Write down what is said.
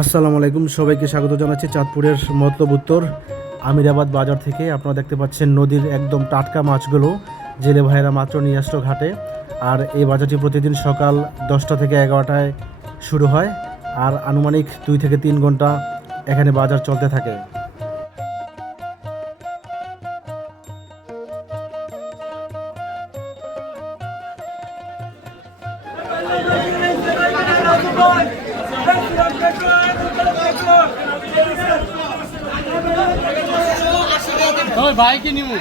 আসসালামু আলাইকুম, সবাইকে স্বাগত জানাচ্ছি চাঁদপুরের মতলব উত্তর আমিরাবাদ বাজার থেকে। আপনারা দেখতে পাচ্ছেন নদীর একদম টাটকা মাছগুলো জেলে ভাইয়েরা মাত্র নিয়ে আসলো ঘাটে। আর এই বাজারটি প্রতিদিন সকাল 10টা থেকে 11টায় শুরু হয়, আর আনুমানিক 2 থেকে 3 ঘন্টা এখানে বাজার চলতে থাকে। ওই ভাই কি নিমু